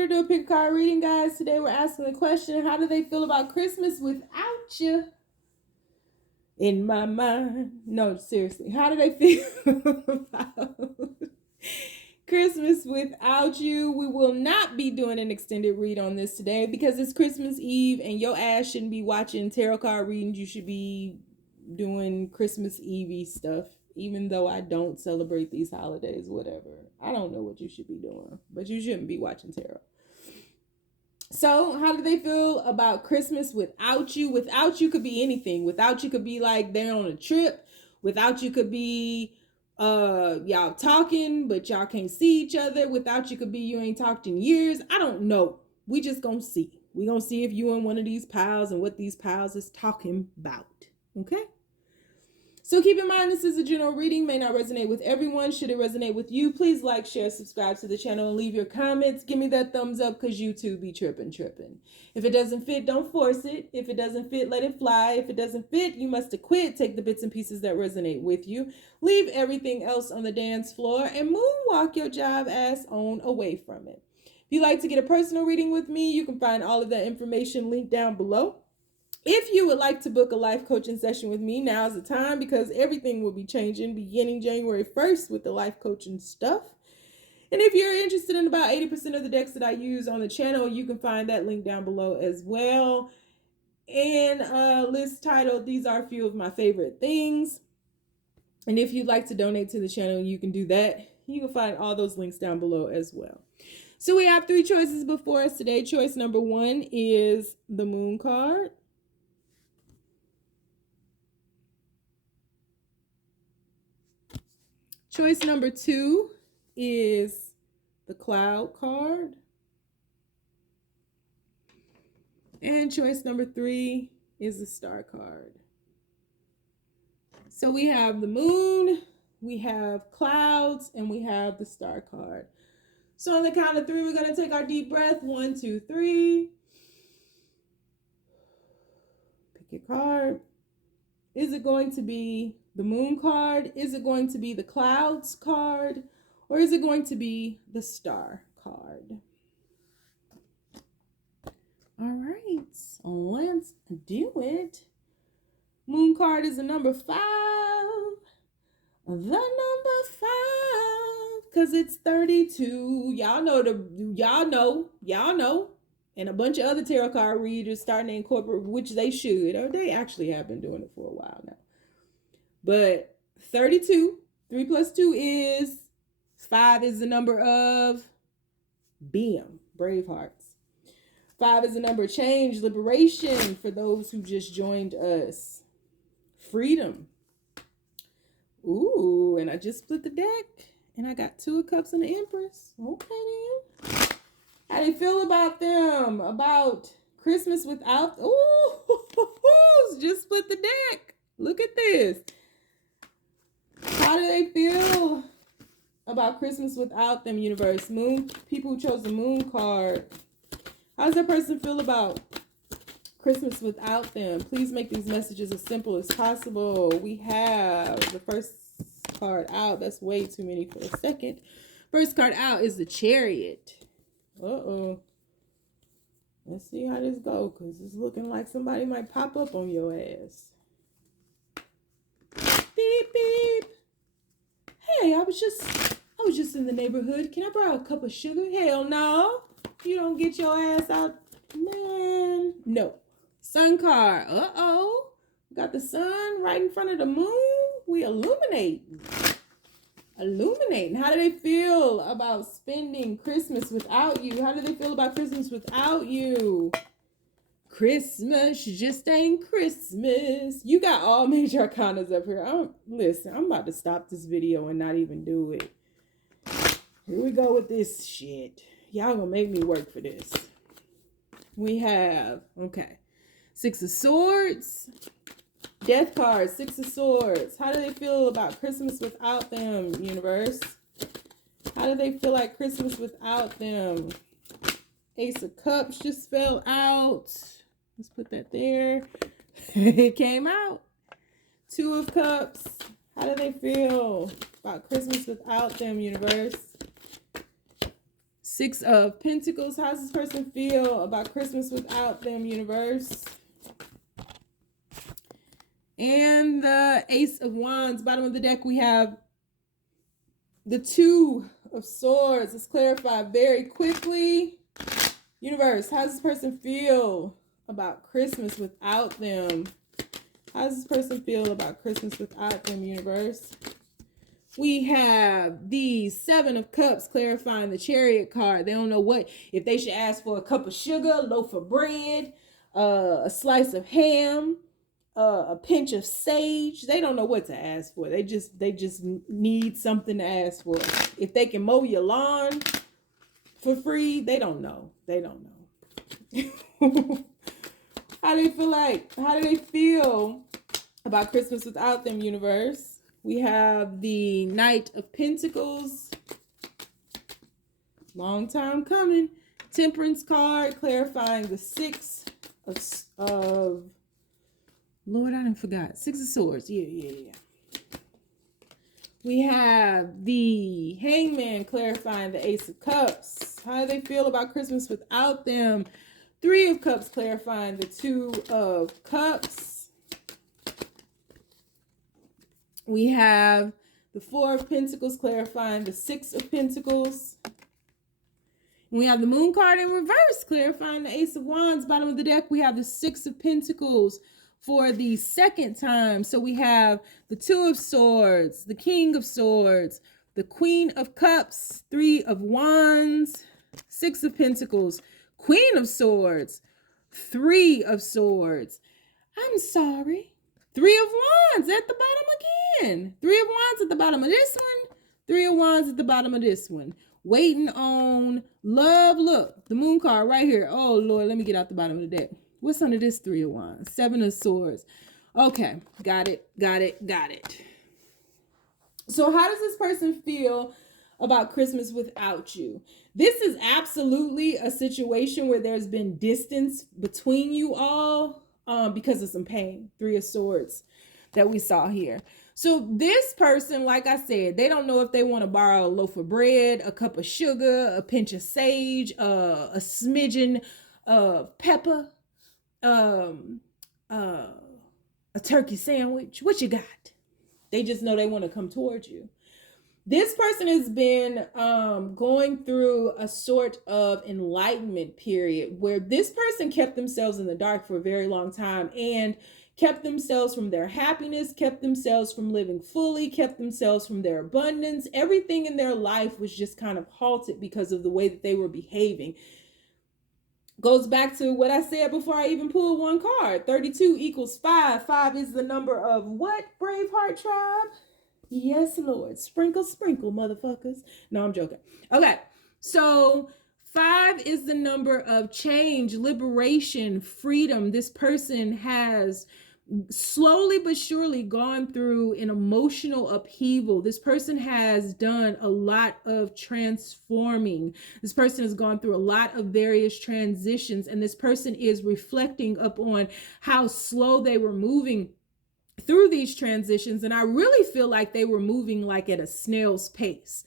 here to do a pick card reading, guys. Today we're asking the question, how do they feel about Christmas without you? In my mind. No, seriously. How do they feel about Christmas without you? We will not be doing an extended read on this today because it's Christmas Eve and your ass shouldn't be watching tarot card readings. You should be doing Christmas Eve stuff, even though I don't celebrate these holidays, whatever. I don't know what you should be doing, but you shouldn't be watching tarot. So how do they feel about Christmas without you? Without you could be anything. Without you could be like they're on a trip. Without you could be y'all talking, but y'all can't see each other. Without you could be you ain't talked in years. I don't know. We just gonna see. We gonna see if you in one of these piles and what these piles is talking about. Okay? So keep in mind, this is a general reading, may not resonate with everyone. Should it resonate with you, please like, share, subscribe to the channel, and leave your comments. Give me that thumbs up because YouTube be tripping. If it doesn't fit, don't force it. If it doesn't fit, let it fly. If it doesn't fit, you must acquit. Take the bits and pieces that resonate with you. Leave everything else on the dance floor and moonwalk your jive ass on away from it. If you'd like to get a personal reading with me, you can find all of that information linked down below. If you would like to book a life coaching session with me, now's the time because everything will be changing beginning January 1st with the life coaching stuff. And if you're interested in about 80% of the decks that I use on the channel, you can find that link down below as well. And a list titled, These Are a Few of My Favorite Things. And if you'd like to donate to the channel, you can do that. You can find all those links down below as well. So we have 3 choices before us today. Choice number 1 is the Moon card. Choice number 2 is the Cloud card. And choice number 3 is the Star card. So we have the Moon, we have Clouds, and we have the Star card. So on the count of 3, we're going to take our deep breath. 1, 2, 3. Pick your card. Is it going to be the Moon card? Is it going to be the Clouds card? Or is it going to be the Star card? All right, let's do it. Moon card is the number 5. The number 5, because it's 32. Y'all know. And a bunch of other tarot card readers starting to incorporate, which they should, or they actually have been doing it for a while now. But 32, 3 plus 2 is 5 is the number of Bravehearts. 5 is the number of change, liberation for those who just joined us. Freedom. Ooh, and I just split the deck and I got 2 of Cups and the Empress. Okay then. How do you feel about them? About Christmas without? Ooh, just split the deck. Look at this. How do they feel about Christmas without them, universe? Moon, people who chose the Moon card. How does that person feel about Christmas without them? Please make these messages as simple as possible. We have the first card out. That's way too many for a second. First card out is the Chariot. Uh-oh. Let's see how this goes, because it's looking like somebody might pop up on your ass. Beep, beep. Hey, I was just in the neighborhood. Can I borrow a cup of sugar? Hell no. You don't get your ass out. Man, no. Sun card. Uh-oh. Got the sun right in front of the moon. We illuminate. Illuminating. How do they feel about spending Christmas without you? How do they feel about Christmas without you? Christmas just ain't Christmas. You got all major arcanas up here. Listen, I'm about to stop this video and not even do it. Here we go with this shit. Y'all gonna make me work for this. We have, okay, 6 of Swords. Death card, 6 of Swords. How do they feel about Christmas without them, universe? How do they feel like Christmas without them? Ace of Cups just fell out. Let's put that there. It came out. 2 of Cups. How do they feel about Christmas without them, universe? Six of Pentacles. How does this person feel about Christmas without them, universe? And the Ace of Wands. Bottom of the deck, we have the Two of Swords. Let's clarify very quickly. Universe, how does this person feel about Christmas without them? How does this person feel about Christmas without them, universe? We have the Seven of Cups, clarifying the Chariot card. They don't know what, if they should ask for a cup of sugar, a loaf of bread, a slice of ham, a pinch of sage. They don't know what to ask for. They just need something to ask for. If they can mow your lawn for free, they don't know. They don't know. How do they feel about Christmas without them, universe? We have the Knight of Pentacles. Long time coming. Temperance card, clarifying the Six of Lord, I done forgot. Six of Swords. Yeah. We have the Hangman, clarifying the Ace of Cups. How do they feel about Christmas without them? Three of Cups, clarifying the Two of Cups. We have the Four of Pentacles, clarifying the Six of Pentacles. We have the Moon card in reverse, clarifying the Ace of Wands. Bottom of the deck, we have the Six of Pentacles for the second time. So we have the Two of Swords, the King of Swords, the Queen of Cups, Three of Wands, Six of Pentacles, Queen of Swords, Three of Swords. I'm sorry. Three of Wands at the bottom again. Three of Wands at the bottom of this one. Three of Wands at the bottom of this one. Waiting on love. Look, the Moon card right here. Oh, Lord, let me get out the bottom of the deck. What's under this Three of Wands? Seven of Swords. Okay, got it. So how does this person feel about Christmas without you? This is absolutely a situation where there's been distance between you all because of some pain. Three of Swords that we saw here. So this person, like I said, they don't know if they want to borrow a loaf of bread, a cup of sugar, a pinch of sage, a smidgen of pepper, a turkey sandwich. What you got? They just know they want to come towards you. This person has been going through a sort of enlightenment period where this person kept themselves in the dark for a very long time and kept themselves from their happiness, kept themselves from living fully, kept themselves from their abundance. Everything in their life was just kind of halted because of the way that they were behaving. Goes back to what I said before I even pulled one card. 32 equals 5. 5 is the number of what, Braveheart tribe? Yes, Lord. Sprinkle, sprinkle, motherfuckers. No, I'm joking. Okay, so 5 is the number of change, liberation, freedom. This person has slowly but surely gone through an emotional upheaval. This person has done a lot of transforming. This person has gone through a lot of various transitions, and this person is reflecting upon how slow they were moving through these transitions. And I really feel like they were moving like at a snail's pace,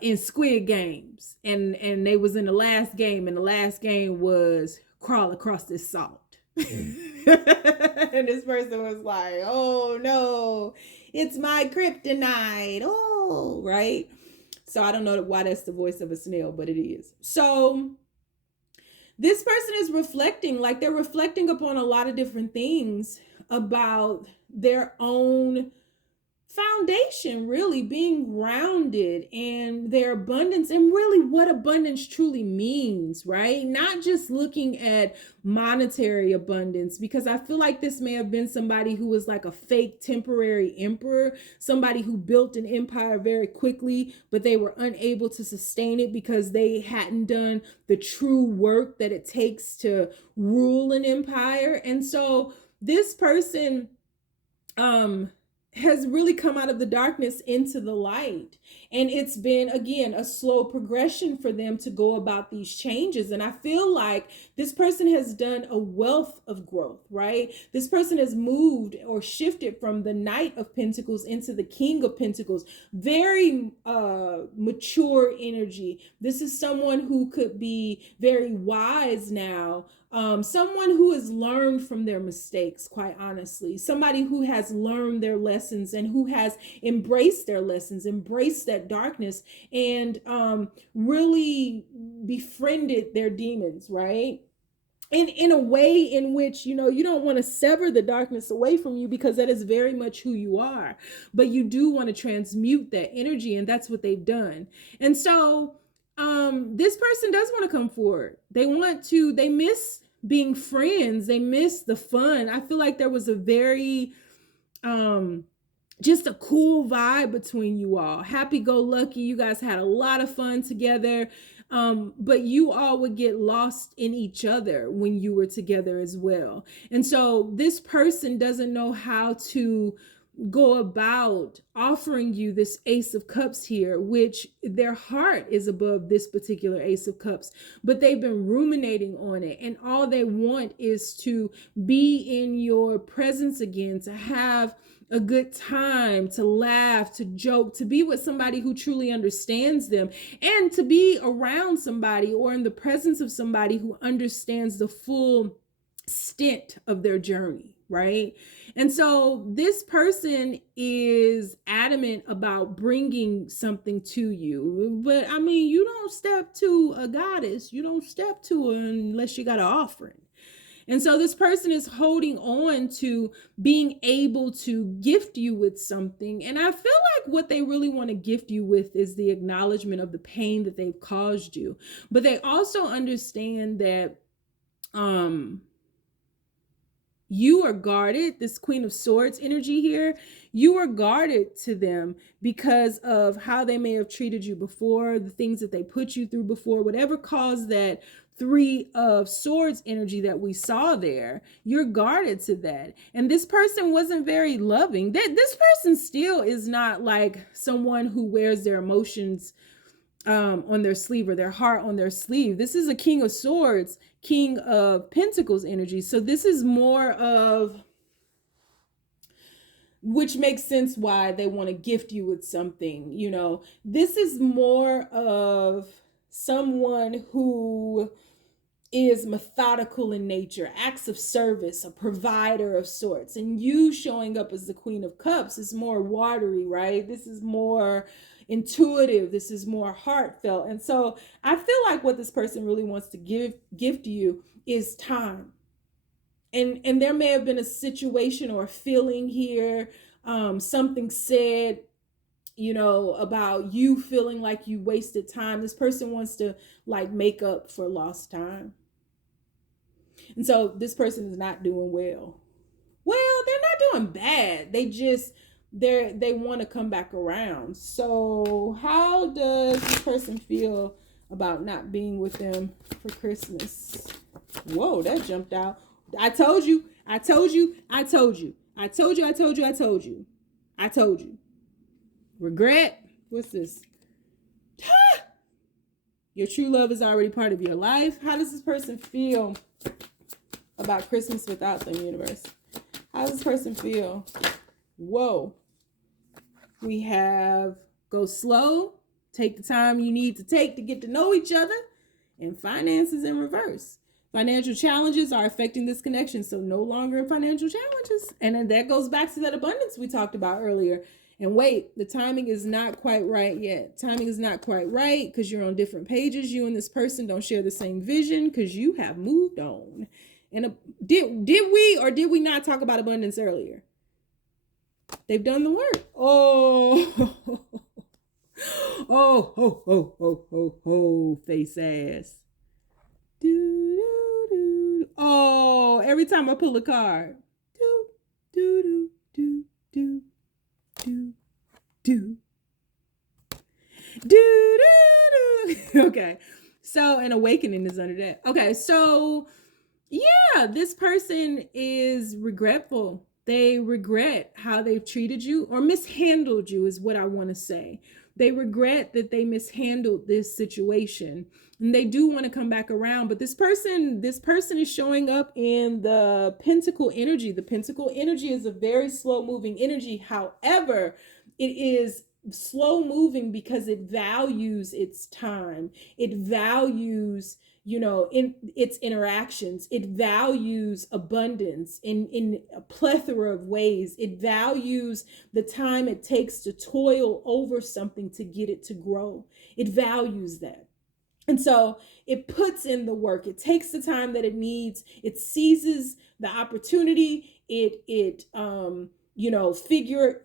in Squid Games. And they was in the last game, and the last game was crawl across this salt. And this person was like, oh no, it's my kryptonite. Oh, right. So I don't know why that's the voice of a snail, but it is. So this person is reflecting, like they're reflecting upon a lot of different things about their own foundation, really being grounded, and their abundance, and really what abundance truly means, right? Not just looking at monetary abundance, because I feel like this may have been somebody who was like a fake temporary emperor, somebody who built an empire very quickly, but they were unable to sustain it because they hadn't done the true work that it takes to rule an empire. And so this person, has really come out of the darkness into the light. And it's been, again, a slow progression for them to go about these changes. And I feel like this person has done a wealth of growth, right? This person has moved or shifted from the Knight of Pentacles into the King of Pentacles. Very mature energy. This is someone who could be very wise now. Someone who has learned from their mistakes, quite honestly. Somebody who has learned their lessons and who has embraced their lessons, embraced that darkness, and really befriended their demons, right? And in a way in which, you know, you don't want to sever the darkness away from you, because that is very much who you are. But you do want to transmute that energy, and that's what they've done. And so this person does want to come forward. They miss being friends. They miss the fun. I feel like there was a very just a cool vibe between you all. Happy-go-lucky. You guys had a lot of fun together. But you all would get lost in each other when you were together as well. And so this person doesn't know how to go about offering you this Ace of Cups here, which their heart is above this particular Ace of Cups, but they've been ruminating on it, and all they want is to be in your presence again, to have a good time, to laugh, to joke, to be with somebody who truly understands them, and to be around somebody or in the presence of somebody who understands the full stint of their journey, right? And so this person is adamant about bringing something to you. But I mean, you don't step to a goddess, you don't step to her unless you got an offering. And so this person is holding on to being able to gift you with something. And I feel like what they really want to gift you with is the acknowledgement of the pain that they've caused you. But they also understand that you are guarded. This Queen of Swords energy here, you are guarded to them because of how they may have treated you before, the things that they put you through before, whatever caused that Three of Swords energy that we saw there. You're guarded to that. And this person wasn't very loving. This person still is not like someone who wears their emotions on their sleeve, or their heart on their sleeve. This is a King of Swords, King of Pentacles energy. So this is more of, which makes sense why they want to gift you with something. You know, this is more of someone who is methodical in nature, acts of service, a provider of sorts. And you showing up as the Queen of Cups is more watery, right? This is more intuitive. This is more heartfelt. And so I feel like what this person really wants to gift you is time. And there may have been a situation or a feeling here, something said, you know, about you feeling like you wasted time. This person wants to like make up for lost time. And so this person is not doing well. Well, they're not doing bad. They want to come back around. So how does this person feel about not being with them for Christmas? Whoa, that jumped out. I told you. Regret. What's this? Your true love is already part of your life. How does this person feel about Christmas without them, universe? How does this person feel? Whoa. We have go slow. Take the time you need to take to get to know each other. And finances in reverse. Financial challenges are affecting this connection. So no longer financial challenges. And then that goes back to that abundance we talked about earlier. And wait, the timing is not quite right yet. Timing is not quite right because you're on different pages. You and this person don't share the same vision because you have moved on. And did we or did we not talk about abundance earlier? They've done the work. Oh, face ass. Oh, every time I pull a card. Okay, so an awakening is under that. Okay, so yeah, this person is regretful. They regret how they've treated you or mishandled you is what I want to say. They regret that they mishandled this situation and they do want to come back around. But this person is showing up in the pentacle energy. The pentacle energy is a very slow moving energy. However, it is slow moving because it values its time. It values, in its interactions. It values abundance in a plethora of ways. It values the time it takes to toil over something to get it to grow. It values that. And so it puts in the work. It takes the time that it needs. It seizes the opportunity. It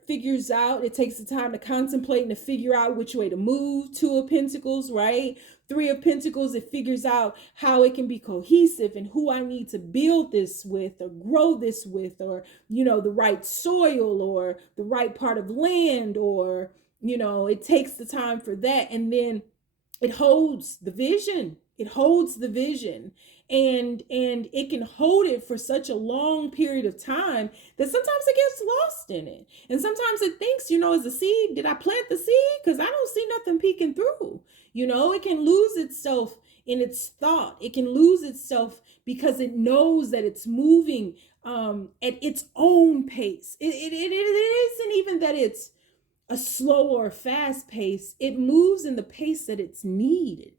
figures out. It takes the time to contemplate and to figure out which way to move. Two of Pentacles, right? Three of Pentacles, it figures out how it can be cohesive and who I need to build this with or grow this with, or, the right soil or the right part of land, or, it takes the time for that. And then it holds the vision. It holds the vision. And it can hold it for such a long period of time that sometimes it gets lost in it. And sometimes it thinks, as a seed, did I plant the seed? Because I don't see nothing peeking through. It can lose itself in its thought. It can lose itself because it knows that it's moving at its own pace. It isn't even that it's a slow or fast pace. It moves in the pace that it's needed.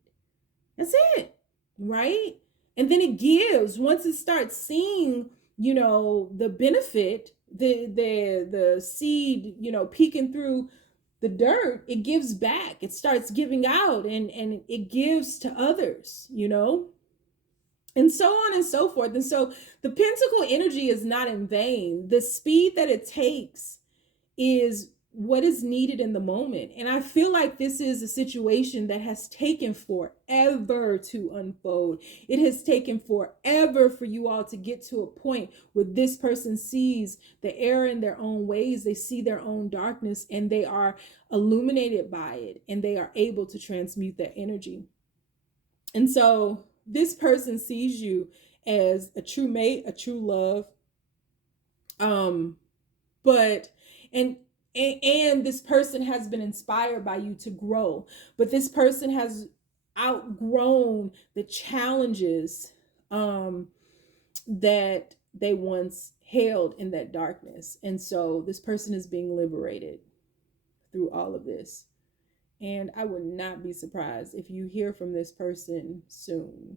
That's it, right? And then it gives, once it starts seeing, the benefit, the seed, peeking through the dirt, it gives back. It starts giving out and it gives to others, and so on and so forth. And so the pentacle energy is not in vain. The speed that it takes is what is needed in the moment. And I feel like this is a situation that has taken forever to unfold. It has taken forever for you all to get to a point where this person sees the error in their own ways. They see their own darkness and they are illuminated by it and they are able to transmute that energy. And so this person sees you as a true mate, a true love. And this person has been inspired by you to grow, but this person has outgrown the challenges that they once held in that darkness. And so this person is being liberated through all of this. And I would not be surprised if you hear from this person soon,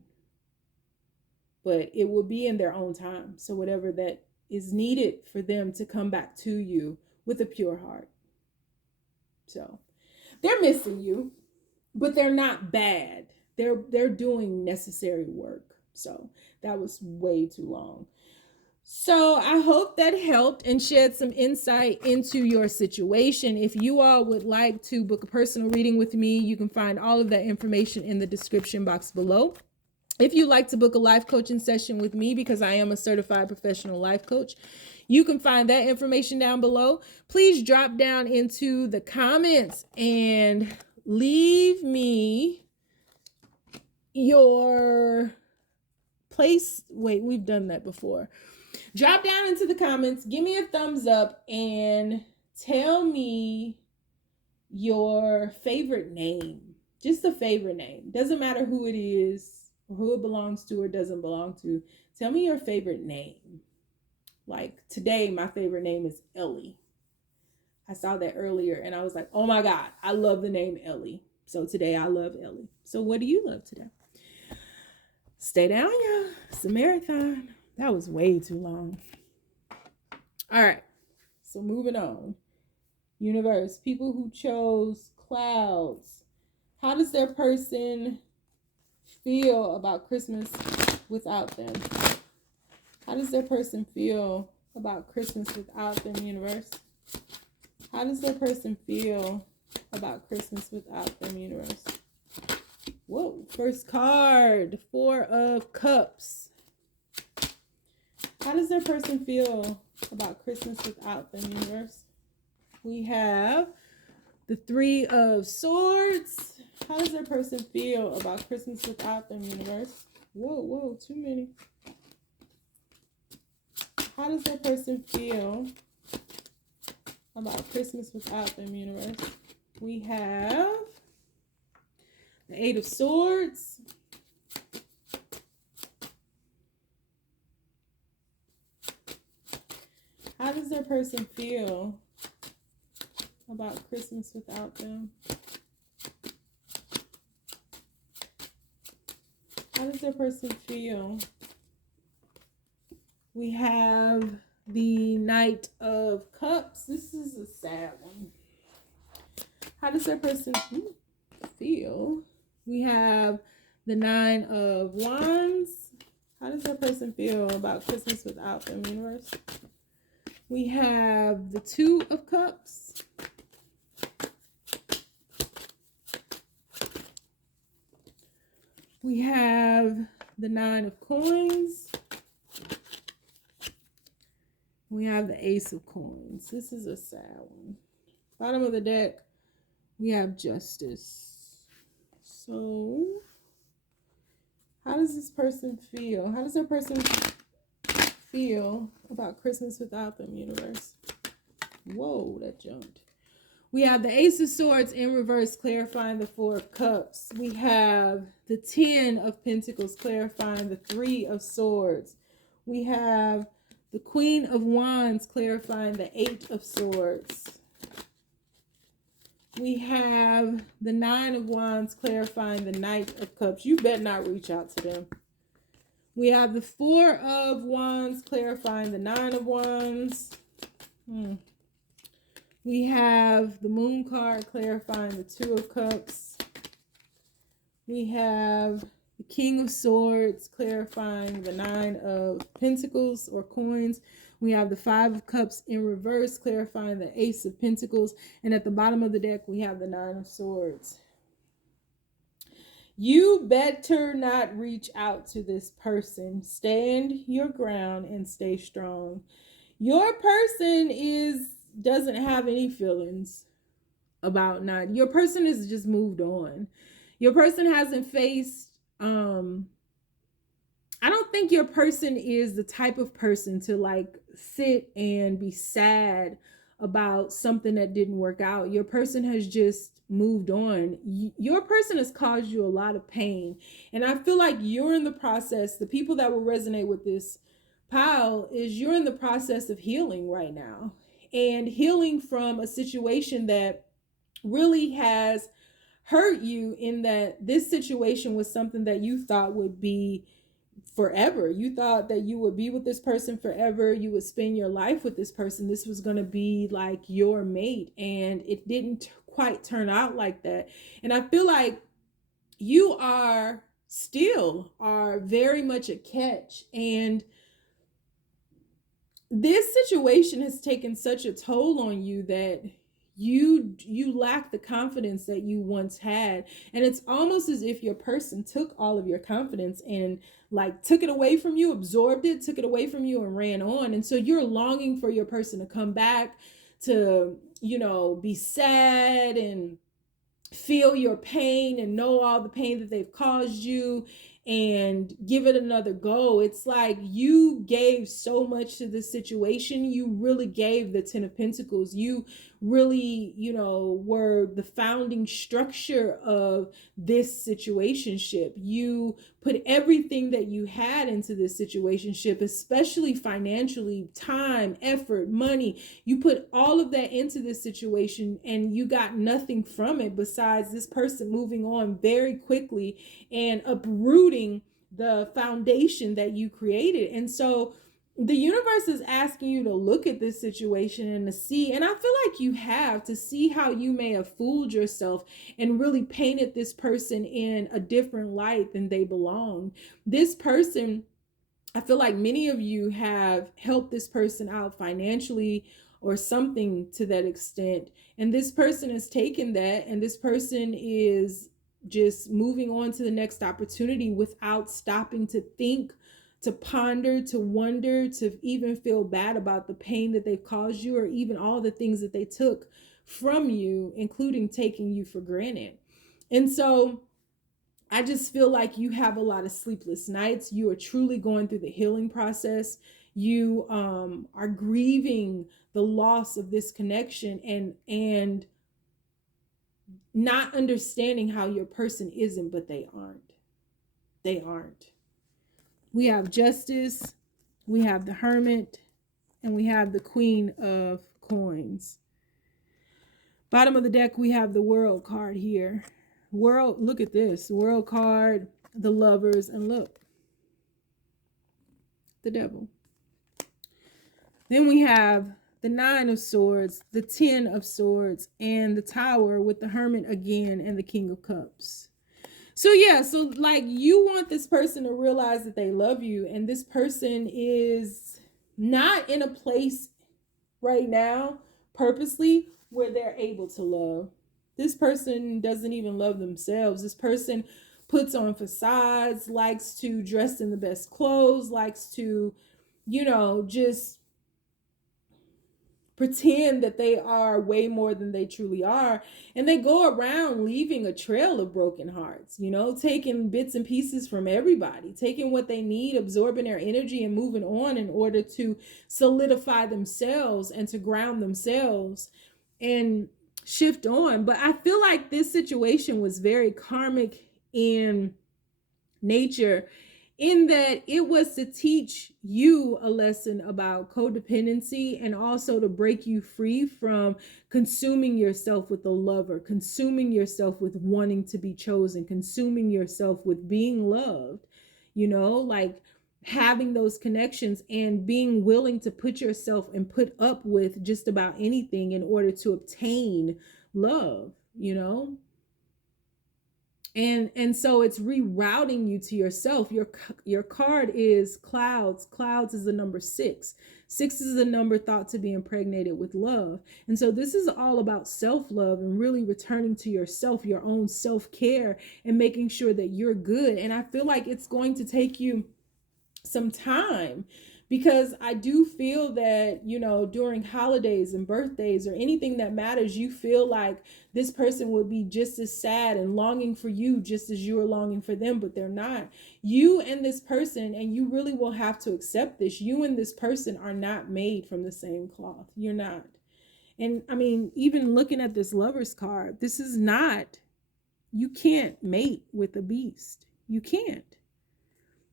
but it will be in their own time. So whatever that is needed for them to come back to you with a pure heart. So they're missing you, but they're not bad. They're doing necessary work. So that was way too long. So I hope that helped and shed some insight into your situation. If you all would like to book a personal reading with me, you can find all of that information in the description box below. If you'd like to book a life coaching session with me, because I am a certified professional life coach, you can find that information down below. Please drop down into the comments and leave me your place. Wait, we've done that before. Drop down into the comments, give me a thumbs up, and tell me your favorite name. Just a favorite name. Doesn't matter who it is, or who it belongs to or doesn't belong to. Tell me your favorite name. Like today, my favorite name is Ellie. I saw that earlier and I was like, oh my God, I love the name Ellie. So today I love Ellie. So what do you love today? Stay down, y'all. It's a marathon. That was way too long. All right. So moving on. Universe, people who chose clouds. How does their person feel about Christmas without them? How does their person feel about Christmas without them, universe? How does their person feel about Christmas without them, universe? Whoa, first card, 4 of Cups. How does their person feel about Christmas without them, universe? We have the 3 of Swords. How does their person feel about Christmas without them, universe? Whoa, too many. How does that person feel about Christmas without them, universe? We have the Eight of Swords. How does their person feel about Christmas without them? How does their person feel? We have the Knight of Cups. This is a sad one. How does their person feel? We have the Nine of Wands. How does their person feel about Christmas without them, universe? We have the Two of Cups. We have the Nine of Coins. We have the Ace of Coins. This is a sad one. Bottom of the deck, we have Justice. So, how does this person feel? How does their person feel about Christmas without them, universe? Whoa, that jumped. We have the Ace of Swords in reverse, clarifying the Four of Cups. We have the Ten of Pentacles, clarifying the Three of Swords. We have the Queen of Wands, clarifying the Eight of Swords. We have the Nine of Wands, clarifying the Knight of Cups. You better not reach out to them. We have the Four of Wands, clarifying the Nine of Wands. We have the Moon card, clarifying the Two of Cups. We have the King of Swords, clarifying the Nine of Pentacles or Coins. We have the Five of Cups in reverse, clarifying the Ace of Pentacles. And at the bottom of the deck, we have the Nine of Swords. You better not reach out to this person. Stand your ground and stay strong. Your person doesn't have any feelings about not. Your person has just moved on. Your person hasn't faced I don't think your person is the type of person to like sit and be sad about something that didn't work out. Your person has just moved on. Your person has caused you a lot of pain. And I feel like you're in the process, the people that will resonate with this pile is you're in the process of healing right now. And healing from a situation that really has hurt you, in that this situation was something that you thought would be forever. You thought that you would be with this person forever. You would spend your life with this person. This was going to be like your mate, and it didn't quite turn out like that. And I feel like you are very much a catch, and this situation has taken such a toll on you that you lack the confidence that you once had. And it's almost as if your person took all of your confidence and like took it away from you, absorbed it, took it away from you and ran on. And so you're longing for your person to come back, to, be sad and feel your pain and know all the pain that they've caused you and give it another go. It's like you gave so much to this situation. You really gave the Ten of Pentacles. You really, were the founding structure of this situationship. You put everything that you had into this situationship, especially financially, time, effort, money. You put all of that into this situation and you got nothing from it besides this person moving on very quickly and uprooting the foundation that you created. And so the universe is asking you to look at this situation and to see, and I feel like you have, to see how you may have fooled yourself and really painted this person in a different light than they belong. This person, I feel like many of you have helped this person out financially or something to that extent. And this person has taken that, and this person is just moving on to the next opportunity without stopping to think, to ponder, to wonder, to even feel bad about the pain that they've caused you, or even all the things that they took from you, including taking you for granted. And so I just feel like you have a lot of sleepless nights. You are truly going through the healing process. You are grieving the loss of this connection and not understanding how your person isn't, but they aren't. They aren't. We have Justice, we have the Hermit, and we have the Queen of Coins. Bottom of the deck, we have the World card here. World, look at this. World card, the Lovers, and look, the Devil. Then we have the Nine of Swords, the Ten of Swords, and the Tower with the Hermit again and the King of Cups. So yeah, so like you want this person to realize that they love you, and this person is not in a place right now purposely where they're able to love. This person doesn't even love themselves. This person puts on facades, likes to dress in the best clothes, likes to, just pretend that they are way more than they truly are. And they go around leaving a trail of broken hearts, taking bits and pieces from everybody, taking what they need, absorbing their energy and moving on in order to solidify themselves and to ground themselves and shift on. But I feel like this situation was very karmic in nature, in that it was to teach you a lesson about codependency and also to break you free from consuming yourself with a lover, consuming yourself with wanting to be chosen, consuming yourself with being loved, like having those connections and being willing to put yourself and put up with just about anything in order to obtain love, And so it's rerouting you to yourself. Your card is Clouds. Clouds is the number 6. 6 is a number thought to be impregnated with love. And so this is all about self-love and really returning to yourself, your own self-care, and making sure that you're good. And I feel like it's going to take you some time, because I do feel that, during holidays and birthdays or anything that matters, you feel like this person would be just as sad and longing for you just as you are longing for them, but they're not. You and this person, and you really will have to accept this, you and this person are not made from the same cloth. You're not. And I mean, even looking at this Lover's card, this is not, you can't mate with a beast. You can't.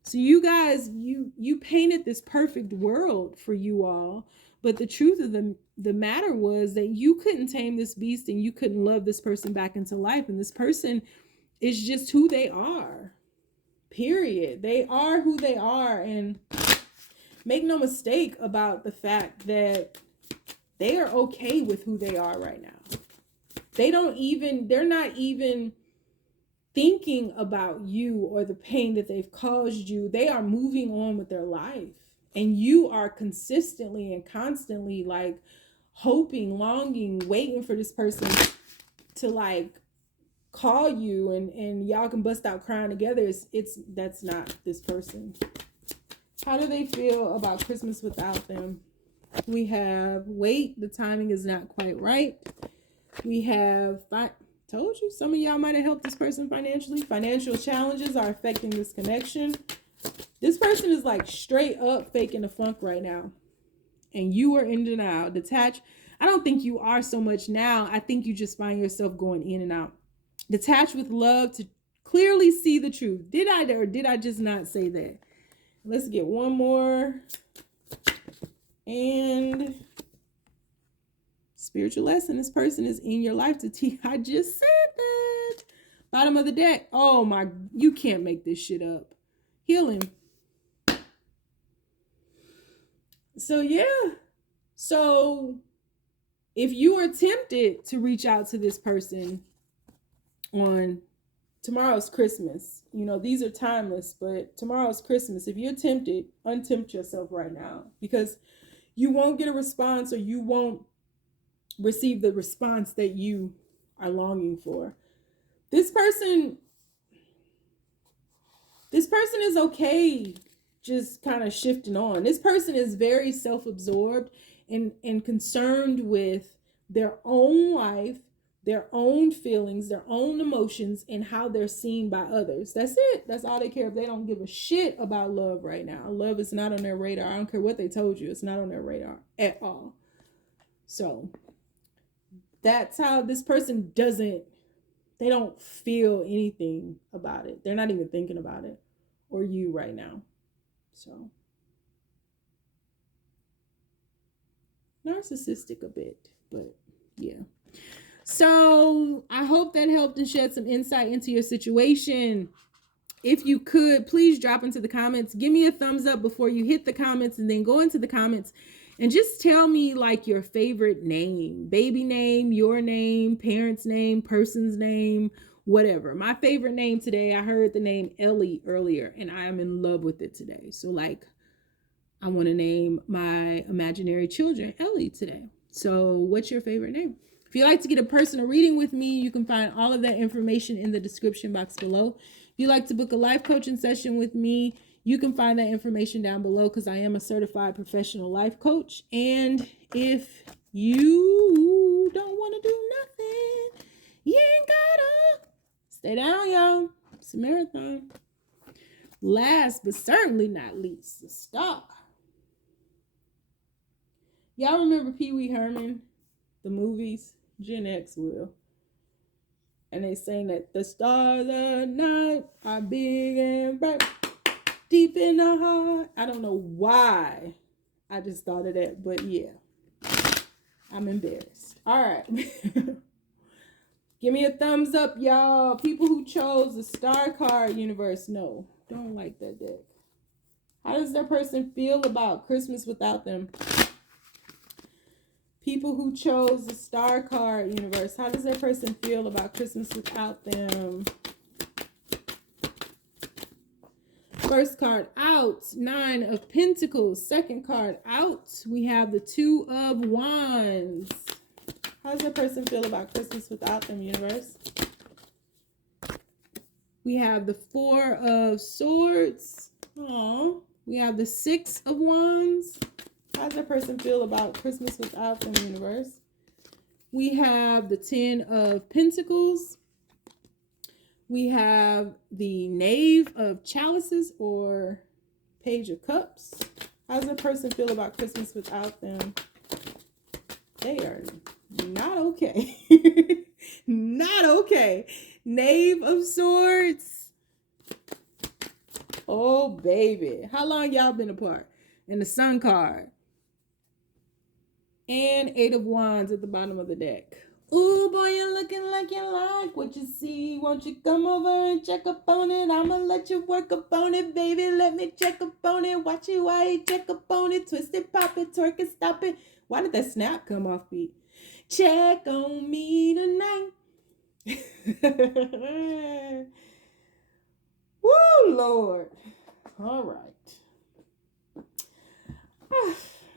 So you guys, you painted this perfect world for you all, but the truth of the matter was that you couldn't tame this beast and you couldn't love this person back into life. And this person is just who they are, period. They are who they are. And make no mistake about the fact that they are okay with who they are right now. They're not even thinking about you or the pain that they've caused you. They are moving on with their life. And you are consistently and constantly like hoping, longing, waiting for this person to like call you and y'all can bust out crying together. That's not this person. How do they feel about Christmas without them? We have wait, the timing is not quite right. We have told you, some of y'all might have helped this person financially. Financial challenges are affecting this connection. This person is like straight up faking the funk right now. And you are in denial. Detached. I don't think you are so much now. I think you just find yourself going in and out. Detached with love to clearly see the truth. Did I or did I just not say that? Let's get one more. And spiritual lesson. This person is in your life to teach. I just said that. Bottom of the deck. Oh my, you can't make this shit up. Healing. So yeah. So if you are tempted to reach out to this person on tomorrow's Christmas, these are timeless, but tomorrow's Christmas. If you're tempted, untempt yourself right now, because you won't get a response, or you won't receive the response that you are longing for. This person is okay just kind of shifting on. This person is very self-absorbed and concerned with their own life, their own feelings, their own emotions, and how they're seen by others. That's it. That's all they care. If they don't give a shit about love right now. Love is not on their radar. I don't care what they told you. It's not on their radar at all. So that's how this person they don't feel anything about it. They're not even thinking about it or you right now. So narcissistic a bit, but yeah. So I hope that helped and shed some insight into your situation. If you could, please drop into the comments. Give me a thumbs up before you hit the comments, and then go into the comments and just tell me like your favorite name, baby name, your name, parent's name, person's name, whatever. My favorite name today, I heard the name Ellie earlier, and I am in love with it today. So like, I want to name my imaginary children Ellie today. So what's your favorite name? If you'd like to get a personal reading with me, you can find all of that information in the description box below. If you'd like to book a life coaching session with me, you can find that information down below, because I am a certified professional life coach. And if you don't want to do nothing, you ain't gotta. Stay down, y'all. It's a marathon. Last but certainly not least, the star. Y'all remember Pee Wee Herman, the movies? Gen X will. And they saying that the stars of night are big and bright, deep in the heart. I don't know why I just thought of that, but yeah. I'm embarrassed. All right. Give me a thumbs up, y'all. People who chose the star card universe. No, don't like that deck. How does that person feel about Christmas without them? People who chose the star card universe. How does that person feel about Christmas without them? First card out, 9 of Pentacles. Second card out, we have the 2 of Wands. How does that person feel about Christmas without them, universe? We have the 4 of Swords. Aww. We have the 6 of Wands. How does that person feel about Christmas without them, universe? We have the 10 of Pentacles. We have the Knave of Chalices, or Page of Cups. How does that person feel about Christmas without them? They are not okay. Not okay. Knave of Swords. Oh, baby. How long y'all been apart? And the Sun card. And 8 of Wands at the bottom of the deck. Ooh, boy, you're looking like you like what you see. Won't you come over and check up on it? I'ma let you work up on it, baby. Let me check up on it. Watch you while you check up on it. Twist it, pop it, twerk it, stop it. Why did that snap come off beat? Check on me tonight. Woo, Lord. All right.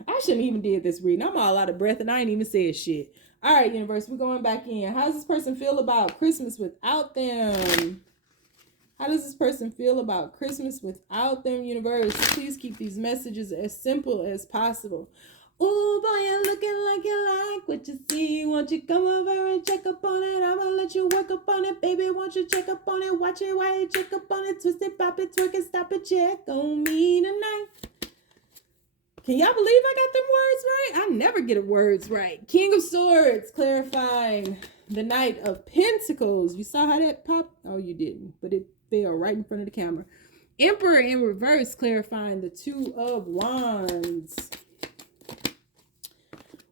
I shouldn't even did this reading. I'm all out of breath and I ain't even said shit. All right, universe, we're going back in. How does this person feel about Christmas without them? How does this person feel about Christmas without them, universe? Please keep these messages as simple as possible. Ooh, boy, you're looking like you like what you see. Won't you come over and check up on it? I'ma let you work up on it, baby. Won't you check up on it? Watch it while you check up on it. Twist it, pop it, twerk it, stop it. Check on me tonight. Can y'all believe I got them words right? I never get words right. King of Swords, clarifying the Knight of Pentacles. You saw how that popped? Oh, you didn't, but it fell right in front of the camera. Emperor in reverse, clarifying the 2 of Wands.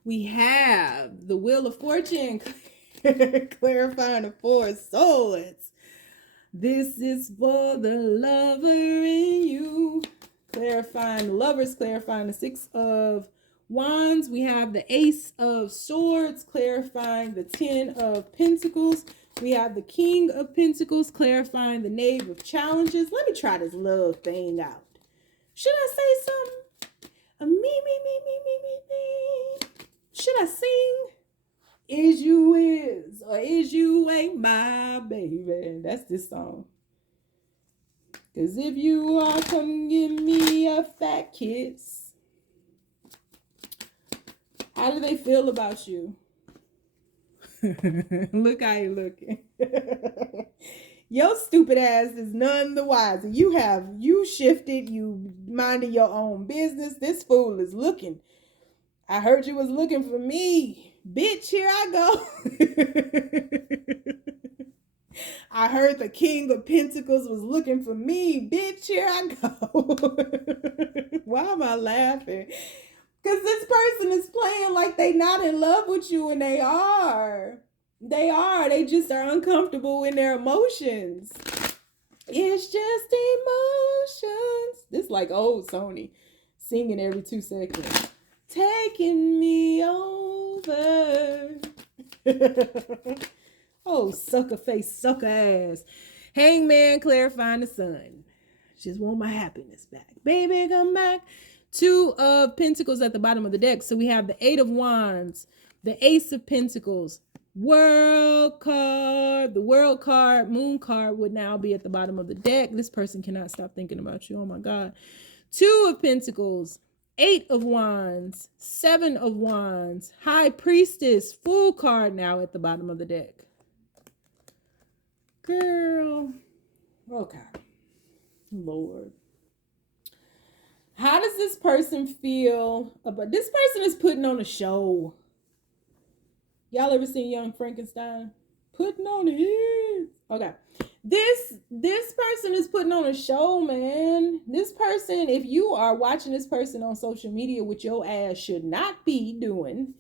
We have the Wheel of Fortune, clarifying the 4 of Swords. This is for the lover in you. Clarifying the Lovers, clarifying the 6 of Wands. We have the Ace of Swords, clarifying the 10 of Pentacles. We have the King of Pentacles, clarifying the Knave of Challenges. Let me try this love thing out. Should I say something? Me. Should I sing? Is you is, or is you ain't my baby? That's this song. Cause if you are, come give me a fat kiss. How do they feel about you? Look how you looking. Your stupid ass is none the wiser. You shifted, you minded your own business. This fool is looking. I heard you was looking for me. Bitch, here I go. I heard the King of Pentacles was looking for me. Bitch, here I go. Why am I laughing? Because this person is playing like they not in love with you, and they are. They are. They just are uncomfortable in their emotions. It's just emotions. This is like old Sony singing every 2 seconds. Taking me over. Oh, sucker face, sucker ass. Hangman clarifying the sun. Just want my happiness back. Baby, come back. 2 of Pentacles at the bottom of the deck. So we have the 8 of Wands, the Ace of Pentacles, World card. The World card, Moon card would now be at the bottom of the deck. This person cannot stop thinking about you. Oh my God. 2 of Pentacles, 8 of Wands, 7 of Wands, High Priestess, Fool card now at the bottom of the deck. Girl. Okay. Lord. How does this person feel about this person is putting on a show? Y'all ever seen Young Frankenstein? Putting on a hit. Okay. This person is putting on a show, man. This person, if you are watching this person on social media, which your ass should not be doing,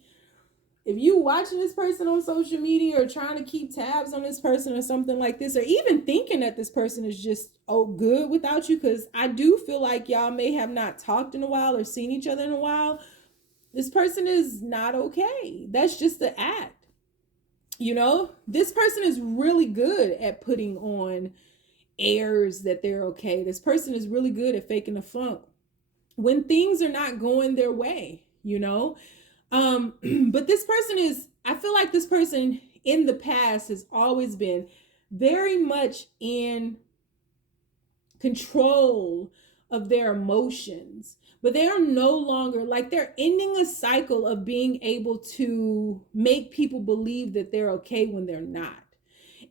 if you watching this person on social media or trying to keep tabs on this person or something like this, or even thinking that this person is just good without you, because I do feel like y'all may have not talked in a while or seen each other in a while. This person is not okay. That's just the act. You know, this person is really good at putting on airs that they're okay. This person is really good at faking the funk when things are not going their way, you know? But this person is, I feel like this person in the past has always been very much in control of their emotions, but they are no longer, like, they're ending a cycle of being able to make people believe that they're okay when they're not,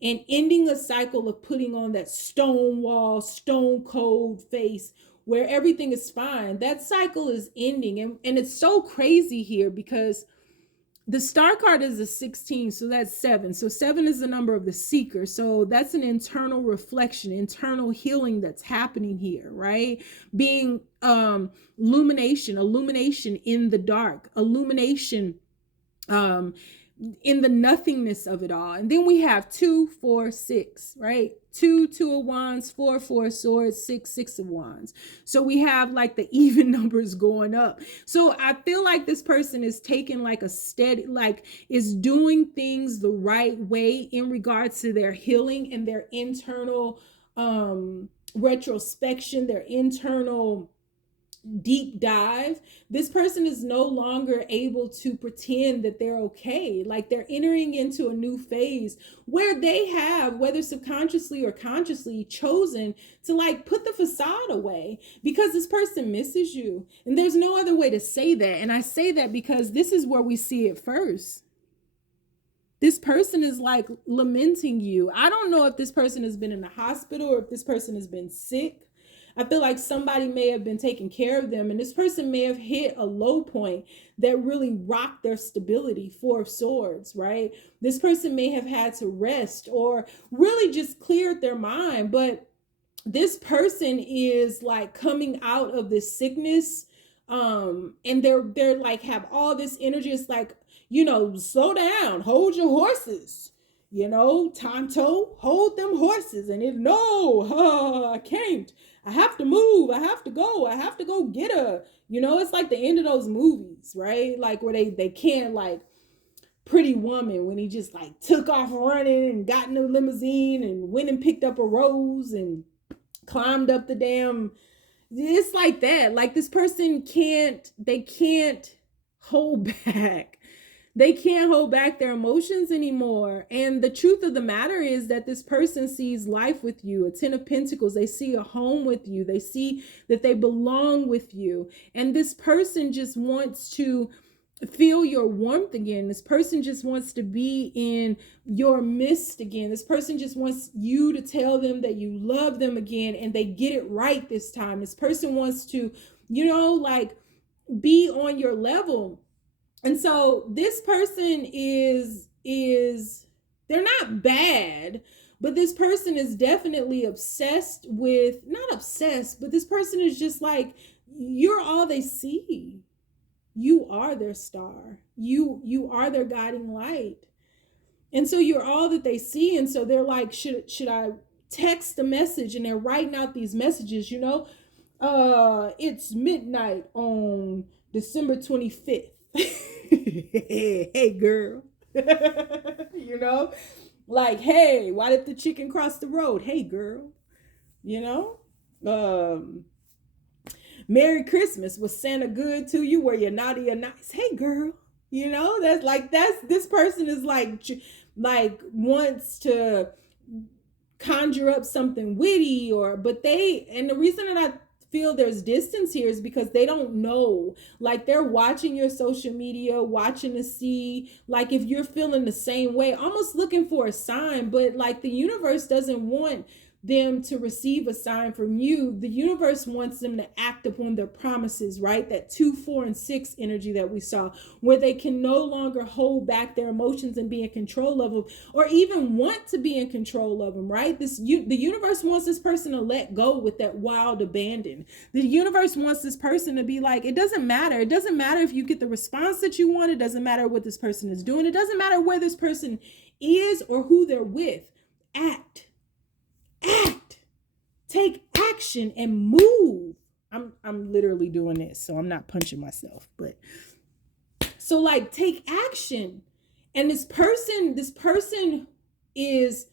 and ending a cycle of putting on that stone wall, stone cold face where everything is fine. That cycle is ending. And it's so crazy here because the star card is a 16, so that's 7. So 7 is the number of the seeker. So that's an internal reflection, internal healing that's happening here, right? Being illumination in the dark, illumination in the nothingness of it all. And then we have 2, 4, 6, right? 2 of Wands, 4 of Swords, 6 of Wands. So we have like the even numbers going up. So I feel like this person is taking like a steady, like is doing things the right way in regards to their healing and their internal retrospection, their internal deep dive. This person is no longer able to pretend that they're okay. Like, they're entering into a new phase where they have, whether subconsciously or consciously, chosen to like put the facade away because this person misses you. And there's no other way to say that. And I say that because this is where we see it first. This person is like lamenting you. I don't know if this person has been in the hospital or if this person has been sick. I feel like somebody may have been taking care of them, and this person may have hit a low point that really rocked their stability. 4 of Swords, right? This person may have had to rest or really just cleared their mind, but this person is like coming out of this sickness, and they're like have all this energy. It's like, you know, slow down, hold your horses. You know, Tonto, hold them horses. And if no, I can't. I have to move. I have to go. I have to go get her. You know, it's like the end of those movies, right? Like where they can't, like Pretty Woman, when he just like took off running and got in a limousine and went and picked up a rose and climbed up the damn. It's like that. Like this person can't hold back. They can't hold back their emotions anymore. And the truth of the matter is that this person sees life with you. A 10 of Pentacles. They see a home with you. They see that they belong with you. And this person just wants to feel your warmth again. This person just wants to be in your midst again. This person just wants you to tell them that you love them again, and they get it right this time. This person wants to, like, be on your level. And so this person is they're not bad, but this person is definitely obsessed with, not obsessed, but this person is just like, you're all they see. You are their star. You are their guiding light. And so you're all that they see. And so they're like, should I text a message? And they're writing out these messages, it's midnight on December 25th. Hey girl. Like, hey, why did the chicken cross the road? Hey girl. Merry Christmas. Was Santa good to you? Were you naughty or nice? Hey girl. That's this person is like wants to conjure up something witty, and the reason that I feel there's distance here is because they don't know. Like, they're watching your social media, watching to see like if you're feeling the same way, almost looking for a sign, but like the universe doesn't want them to receive a sign from you. The universe wants them to act upon their promises, right? That 2, 4, and 6 energy that we saw, where they can no longer hold back their emotions and be in control of them, or even want to be in control of them, right? The universe wants this person to let go with that wild abandon. The universe wants this person to be like, it doesn't matter. It doesn't matter if you get the response that you want. It doesn't matter what this person is doing. It doesn't matter where this person is or who they're with. Act. Take action and move. I'm literally doing this, so I'm not punching myself, but so like, take action. And this person is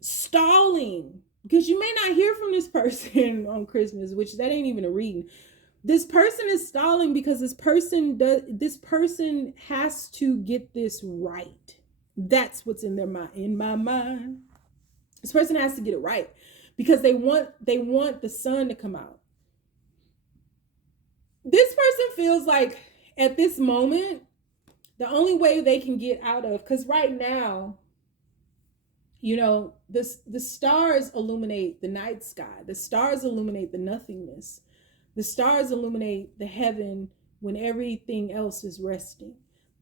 stalling, because you may not hear from this person on Christmas, which that ain't even a reading. This person is stalling because this person has to get this right. That's what's in my mind. This person has to get it right because they want the sun to come out. This person feels like at this moment, the only way they can get out of, because right now, the stars illuminate the night sky. The stars illuminate the nothingness. The stars illuminate the heaven when everything else is resting.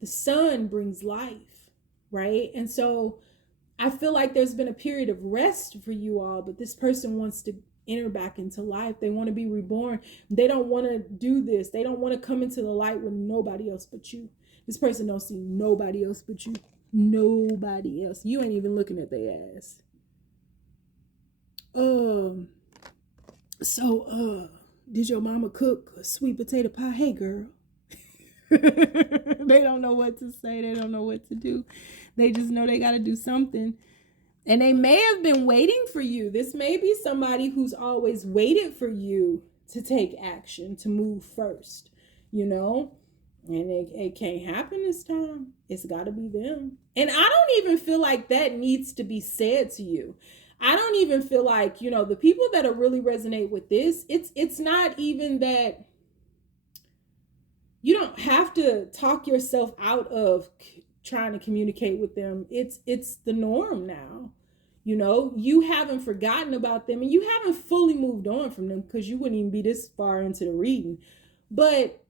The sun brings life, right? And so I feel like there's been a period of rest for you all, but this person wants to enter back into life. They want to be reborn. They don't want to do this. They don't want to come into the light with nobody else but you. This person don't see nobody else but you. Nobody else. You ain't even looking at their ass. Did your mama cook a sweet potato pie? Hey girl. They don't know what to say. They don't know what to do. They just know they got to do something. And they may have been waiting for you. This may be somebody who's always waited for you to take action, to move first, And it can't happen this time. It's got to be them. And I don't even feel like that needs to be said to you. I don't even feel like, the people that really resonate with this, it's not even that. You don't have to talk yourself out of trying to communicate with them. It's the norm now. You haven't forgotten about them, and you haven't fully moved on from them, because you wouldn't even be this far into the reading. But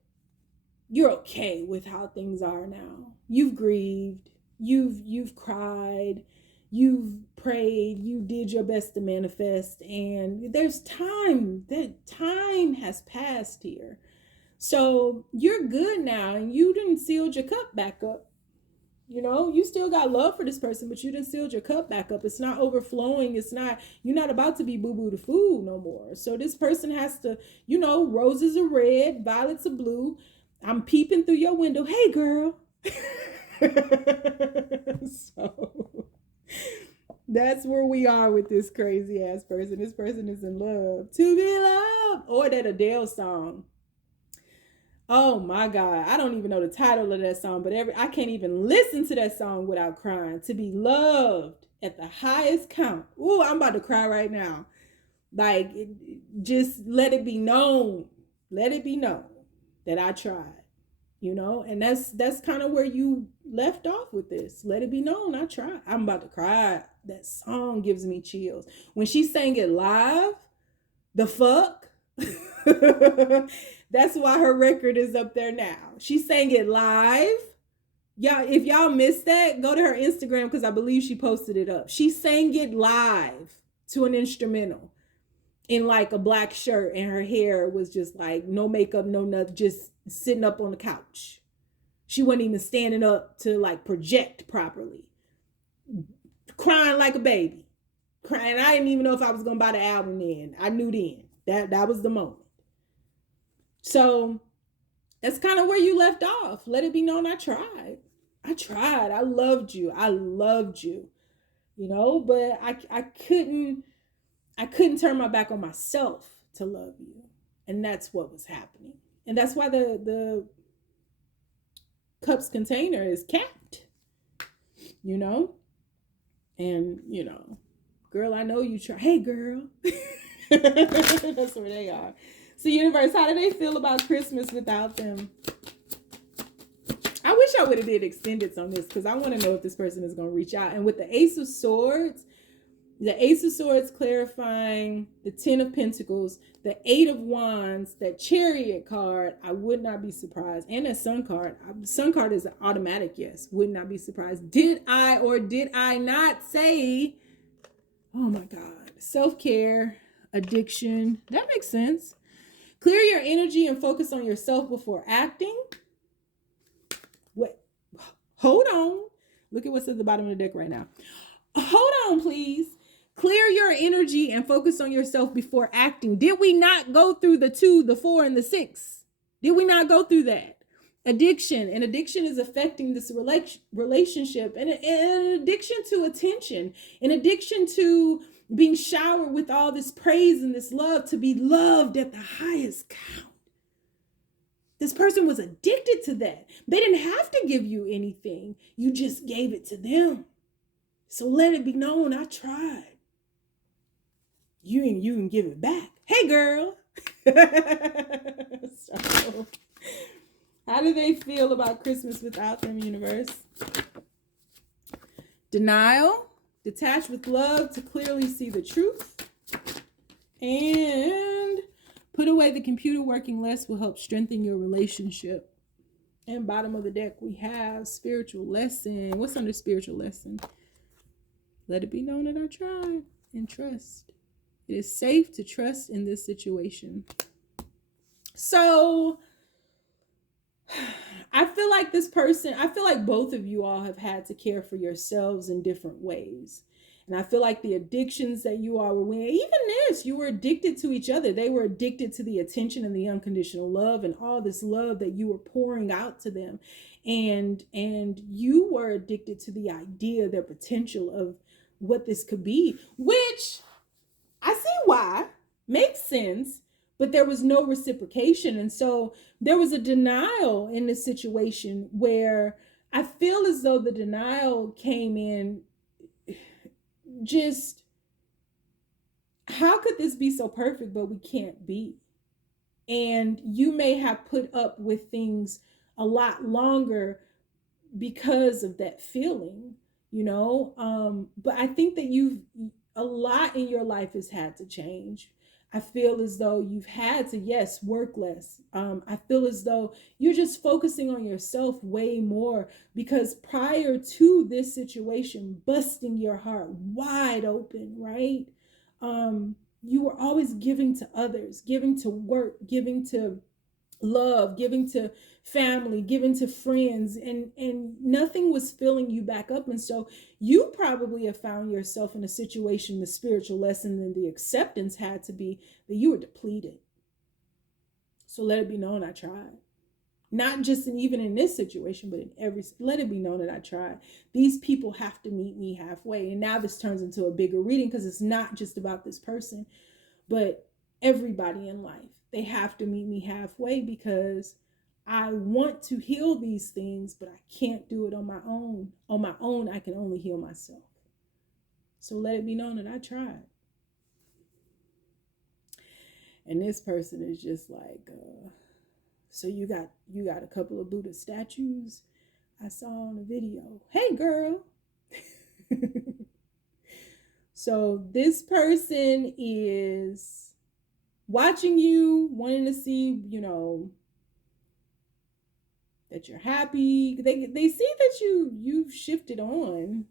you're okay with how things are now. You've grieved, you've cried, you've prayed, you did your best to manifest, and there's time. That time has passed here. So you're good now, and you didn't seal your cup back up. You still got love for this person, but you didn't seal your cup back up. It's not overflowing. You're not about to be boo-boo the fool no more. So this person has to, roses are red, violets are blue. I'm peeping through your window. Hey girl. So that's where we are with this crazy ass person. This person is in love. To be loved. Or that Adele song. Oh my God. I don't even know the title of that song, but I can't even listen to that song without crying. To be loved at the highest count. Ooh, I'm about to cry right now. Like, just let it be known. Let it be known that I tried. you know, and that's kind of where you left off with this. Let it be known I tried. I'm about to cry. That song gives me chills. When she sang it live, the fuck? That's why her record is up there now. She sang it live. Y'all, if y'all missed that, go to her Instagram because I believe she posted it up. She sang it live to an instrumental in like a black shirt, and her hair was just like no makeup, no nothing, just sitting up on the couch. She wasn't even standing up to like project properly. Crying like a baby. Crying. I didn't even know if I was gonna buy the album then. I knew then. That was the moment. So that's kind of where you left off. Let it be known I tried. I tried. I loved you. I loved you. You know, but I couldn't turn my back on myself to love you. And that's what was happening. And that's why the cups container is capped. You know? And, you know, girl, I know you try. Hey, girl. That's where they are. So, universe, how do they feel about Christmas without them? I wish I would have did extendeds on this because I want to know if this person is going to reach out. And with the Ace of Swords clarifying the 10 of Pentacles, the 8 of Wands, that Chariot card, I would not be surprised. And that Sun card. Sun card is an automatic yes. Would not be surprised. Did I or did I not say, oh my God, self-care, addiction. That makes sense. Clear your energy and focus on yourself before acting. Wait, hold on. Look at what's at the bottom of the deck right now. Hold on, please. Clear your energy and focus on yourself before acting. Did we not go through the 2, the 4, and the 6? Did we not go through that? Addiction. And addiction is affecting this relationship. And an addiction to attention. An addiction to being showered with all this praise and this love, to be loved at the highest count. This person was addicted to that. They didn't have to give you anything. You just gave it to them. So let it be known I tried. You can give it back. Hey, girl. So, how do they feel about Christmas without them, universe? Denial. Detach with love to clearly see the truth. And put away the computer. Working less will help strengthen your relationship. And bottom of the deck, we have spiritual lesson. What's under spiritual lesson? Let it be known that I tried, and trust. It is safe to trust in this situation. So I feel like both of you all have had to care for yourselves in different ways. And I feel like the addictions that you all were in, even this, you were addicted to each other. They were addicted to the attention and the unconditional love and all this love that you were pouring out to them. And you were addicted to the idea, their potential of what this could be, which I see why, makes sense, but there was no reciprocation. And so there was a denial in this situation where I feel as though the denial came in just, how could this be so perfect, but we can't be? And you may have put up with things a lot longer because of that feeling, you know? But I think that a lot in your life has had to change. I feel as though you've had to, yes, work less. I feel as though you're just focusing on yourself way more, because prior to this situation busting your heart wide open, right? You were always giving to others, giving to work, giving to love, giving to family, giving to friends, and nothing was filling you back up. And so you probably have found yourself in a situation, the spiritual lesson and the acceptance had to be that you were depleted. So let it be known I tried. Not just even in this situation, but in let it be known that I tried. These people have to meet me halfway. And now this turns into a bigger reading, because it's not just about this person, but everybody in life. They have to meet me halfway, because I want to heal these things, but I can't do it on my own. On my own, I can only heal myself. So let it be known that I tried. And this person is just like, So you got a couple of Buddha statues I saw on the video. Hey girl. So this person is watching you, wanting to see, that you're happy. They see that you've shifted on.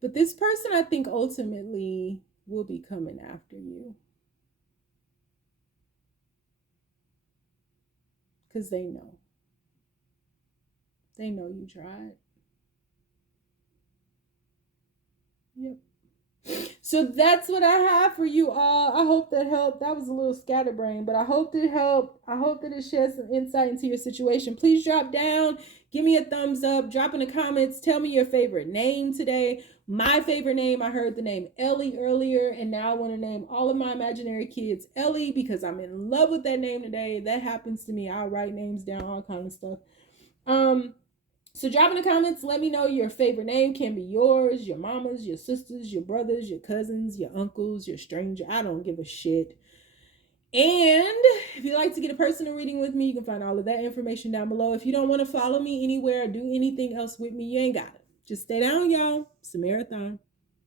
But this person, I think, ultimately will be coming after you. Because they know. They know you tried. Yep. So that's what I have for you all. I hope that helped. That was a little scatterbrain, but I hope it helped. I hope that it shed some insight into your situation. Please drop down. Give me a thumbs up. Drop in the comments. Tell me your favorite name today. My favorite name, I heard the name Ellie earlier, and now I want to name all of my imaginary kids Ellie because I'm in love with that name today. That happens to me. I'll write names down, all kind of stuff. So drop in the comments, let me know your favorite name. Can be yours, your mama's, your sister's, your brothers, your cousins, your uncles, your stranger. I don't give a shit. And if you'd like to get a personal reading with me, you can find all of that information down below. If you don't want to follow me anywhere or do anything else with me, you ain't got it. Just stay down, y'all. It's a marathon.